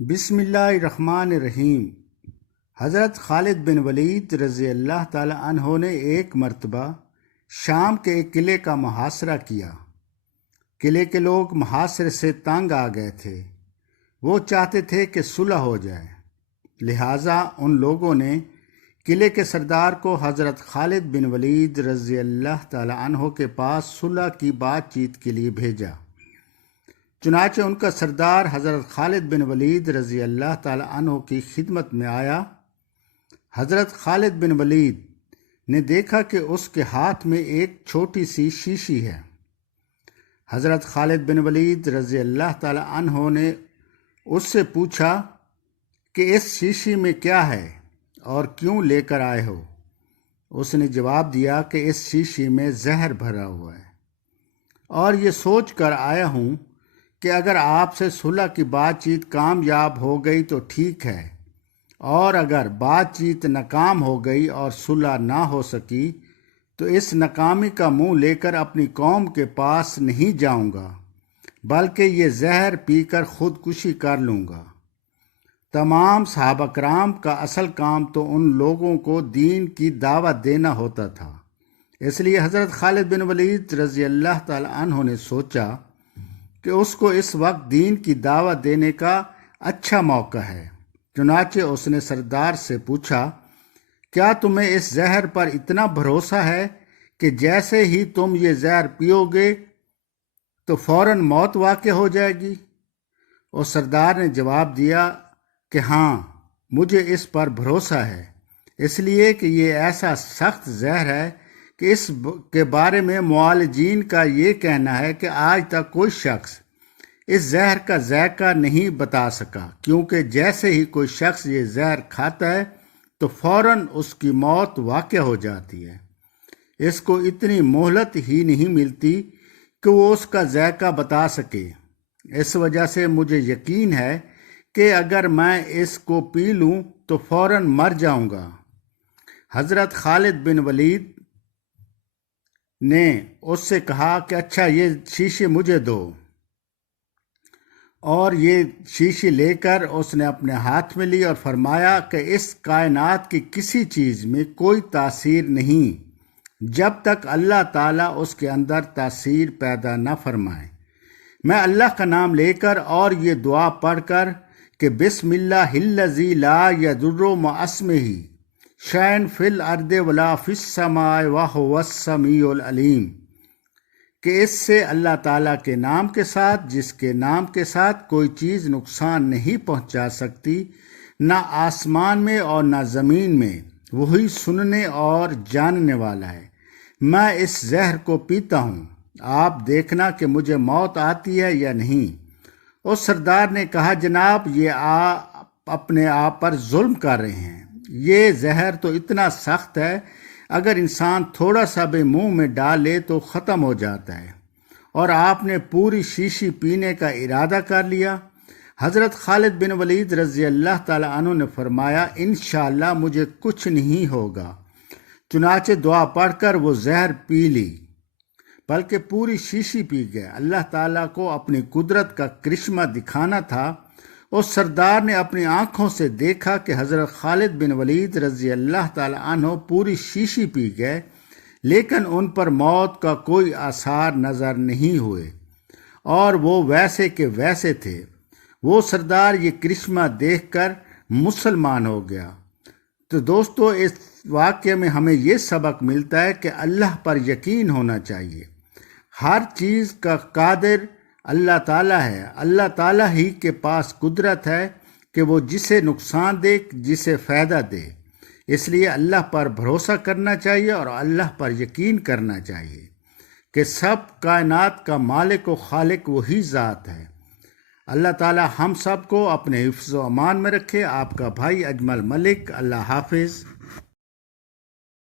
بسم اللہ الرحمن الرحیم۔ حضرت خالد بن ولید رضی اللہ تعالی عنہ نے ایک مرتبہ شام کے ایک قلعے کا محاصرہ کیا۔ قلعے کے لوگ محاصرے سے تنگ آ گئے تھے۔ وہ چاہتے تھے کہ صلح ہو جائے، لہٰذا ان لوگوں نے قلعے کے سردار کو حضرت خالد بن ولید رضی اللہ تعالی عنہ کے پاس صلح کی بات چیت کے لیے بھیجا۔ چنانچہ ان کا سردار حضرت خالد بن ولید رضی اللہ تعالی عنہ کی خدمت میں آیا۔ حضرت خالد بن ولید نے دیکھا کہ اس کے ہاتھ میں ایک چھوٹی سی شیشی ہے۔ حضرت خالد بن ولید رضی اللہ تعالی عنہ نے اس سے پوچھا کہ اس شیشی میں کیا ہے اور کیوں لے کر آئے ہو؟ اس نے جواب دیا کہ اس شیشی میں زہر بھرا ہوا ہے، اور یہ سوچ کر آیا ہوں کہ اگر آپ سے صلح کی بات چیت کامیاب ہو گئی تو ٹھیک ہے، اور اگر بات چیت ناکام ہو گئی اور صلح نہ ہو سکی تو اس ناکامی کا منہ لے کر اپنی قوم کے پاس نہیں جاؤں گا، بلکہ یہ زہر پی کر خودکشی کر لوں گا۔ تمام صحابہ کرام کا اصل کام تو ان لوگوں کو دین کی دعوت دینا ہوتا تھا، اس لیے حضرت خالد بن ولید رضی اللہ تعالی عنہ نے سوچا کہ اس کو اس وقت دین کی دعوت دینے کا اچھا موقع ہے۔ چنانچہ اس نے سردار سے پوچھا، کیا تمہیں اس زہر پر اتنا بھروسہ ہے کہ جیسے ہی تم یہ زہر پیو گے تو فوراً موت واقع ہو جائے گی؟ اس سردار نے جواب دیا کہ ہاں، مجھے اس پر بھروسہ ہے، اس لیے کہ یہ ایسا سخت زہر ہے کہ اس کے بارے میں معالجین کا یہ کہنا ہے کہ آج تک کوئی شخص اس زہر کا ذائقہ نہیں بتا سکا، کیونکہ جیسے ہی کوئی شخص یہ زہر کھاتا ہے تو فوراً اس کی موت واقع ہو جاتی ہے۔ اس کو اتنی مہلت ہی نہیں ملتی کہ وہ اس کا ذائقہ بتا سکے۔ اس وجہ سے مجھے یقین ہے کہ اگر میں اس کو پی لوں تو فوراً مر جاؤں گا۔ حضرت خالد بن ولید نے اس سے کہا کہ اچھا، یہ شیشی مجھے دو، اور یہ شیشی لے کر اس نے اپنے ہاتھ میں لی اور فرمایا کہ اس کائنات کی کسی چیز میں کوئی تاثیر نہیں جب تک اللہ تعالیٰ اس کے اندر تاثیر پیدا نہ فرمائے۔ میں اللہ کا نام لے کر اور یہ دعا پڑھ کر کہ بسم اللہ الذی لا یضر مع اسمہ شیء فی الارض ولا فی السماء وہو السمیع العلیم، کہ اس سے اللہ تعالیٰ کے نام کے ساتھ، جس کے نام کے ساتھ کوئی چیز نقصان نہیں پہنچا سکتی، نہ آسمان میں اور نہ زمین میں، وہی سننے اور جاننے والا ہے۔ میں اس زہر کو پیتا ہوں، آپ دیکھنا کہ مجھے موت آتی ہے یا نہیں۔ اس سردار نے کہا، جناب، یہ آپ اپنے آپ پر ظلم کر رہے ہیں۔ یہ زہر تو اتنا سخت ہے، اگر انسان تھوڑا سا بھی منہ میں ڈالے تو ختم ہو جاتا ہے، اور آپ نے پوری شیشی پینے کا ارادہ کر لیا۔ حضرت خالد بن ولید رضی اللہ تعالی عنہ نے فرمایا، انشاءاللہ مجھے کچھ نہیں ہوگا۔ چنانچہ دعا پڑھ کر وہ زہر پی لی، بلکہ پوری شیشی پی گئے۔ اللہ تعالیٰ کو اپنی قدرت کا کرشمہ دکھانا تھا۔ اس سردار نے اپنی آنکھوں سے دیکھا کہ حضرت خالد بن ولید رضی اللہ تعالی عنہ پوری شیشی پی گئے، لیکن ان پر موت کا کوئی آثار نظر نہیں ہوئے، اور وہ ویسے کے ویسے تھے۔ وہ سردار یہ کرشمہ دیکھ کر مسلمان ہو گیا۔ تو دوستو، اس واقعے میں ہمیں یہ سبق ملتا ہے کہ اللہ پر یقین ہونا چاہیے۔ ہر چیز کا قادر اللہ تعالیٰ ہے۔ اللہ تعالیٰ ہی کے پاس قدرت ہے کہ وہ جسے نقصان دے، جسے فائدہ دے۔ اس لیے اللہ پر بھروسہ کرنا چاہیے اور اللہ پر یقین کرنا چاہیے کہ سب کائنات کا مالک و خالق وہی ذات ہے۔ اللہ تعالیٰ ہم سب کو اپنے حفظ و امان میں رکھے۔ آپ کا بھائی اجمل ملک۔ اللہ حافظ۔